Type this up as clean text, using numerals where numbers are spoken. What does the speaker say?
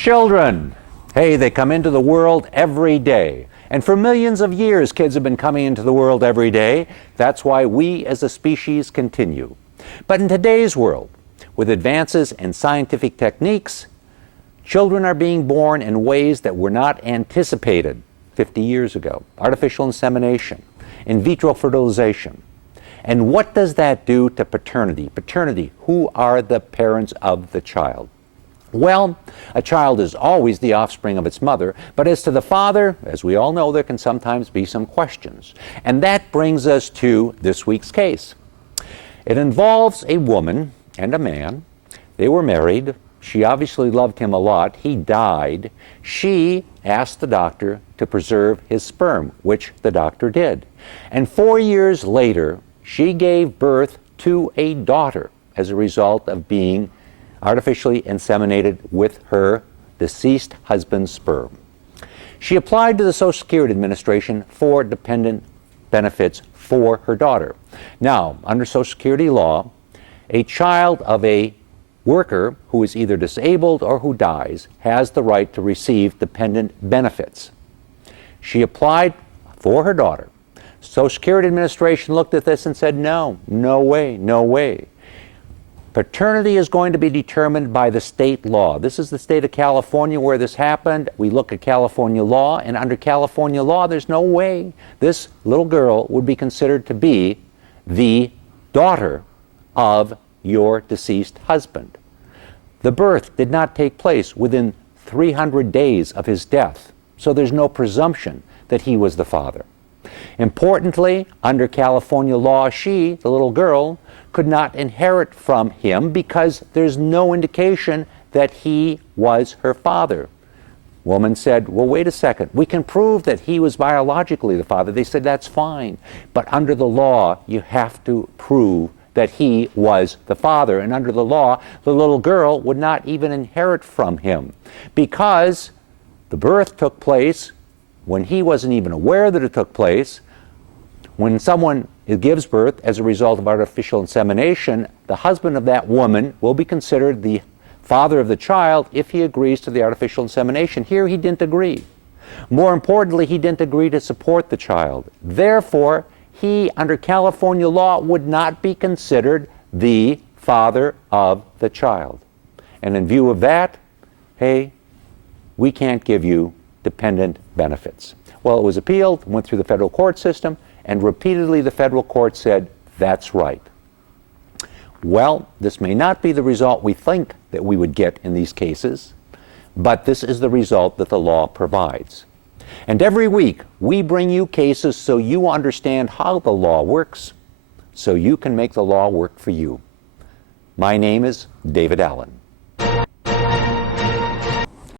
Children, hey, they come into the world every day. And for millions of years, kids have been coming into the world every day. That's why we as a species continue. But in today's world, with advances in scientific techniques, children are being born in ways that were not anticipated 50 years ago. Artificial insemination, in vitro fertilization. And what does that do to paternity? Paternity, who are the parents of the child? Well, a child is always the offspring of its mother, but as to the father, as we all know, there can sometimes be some questions. And that brings us to this week's case. It involves a woman and a man. They were married. She obviously loved him a lot. He died. She asked the doctor to preserve his sperm, which the doctor did. And 4 years later, she gave birth to a daughter as a result of being artificially inseminated with her deceased husband's sperm. She applied to the Social Security Administration for dependent benefits for her daughter. Now, under Social Security law, a child of a worker who is either disabled or who dies has the right to receive dependent benefits. She applied for her daughter. Social Security Administration looked at this and said, no way, no way. Paternity is going to be determined by the state law. This is the state of California where this happened. We look at California law, and under California law, there's no way this little girl would be considered to be the daughter of your deceased husband. The birth did not take place within 300 days of his death, so there's no presumption that he was the father. Importantly, under California law, she, the little girl, could not inherit from him because there's no indication that he was her father. Woman said, well, wait a second. We can prove that he was biologically the father. They said, that's fine. But under the law, you have to prove that he was the father. And under the law, the little girl would not even inherit from him because the birth took place when he wasn't even aware that it took place. When someone gives birth as a result of artificial insemination, the husband of that woman will be considered the father of the child if he agrees to the artificial insemination. Here he didn't agree. More importantly, he didn't agree to support the child. Therefore, he, under California law, would not be considered the father of the child. And in view of that, hey, we can't give you dependent benefits. Well, it was appealed, went through the federal court system, and repeatedly the federal court said, that's right. Well, this may not be the result we think that we would get in these cases, but this is the result that the law provides. And every week, we bring you cases so you understand how the law works, so you can make the law work for you. My name is David Allen.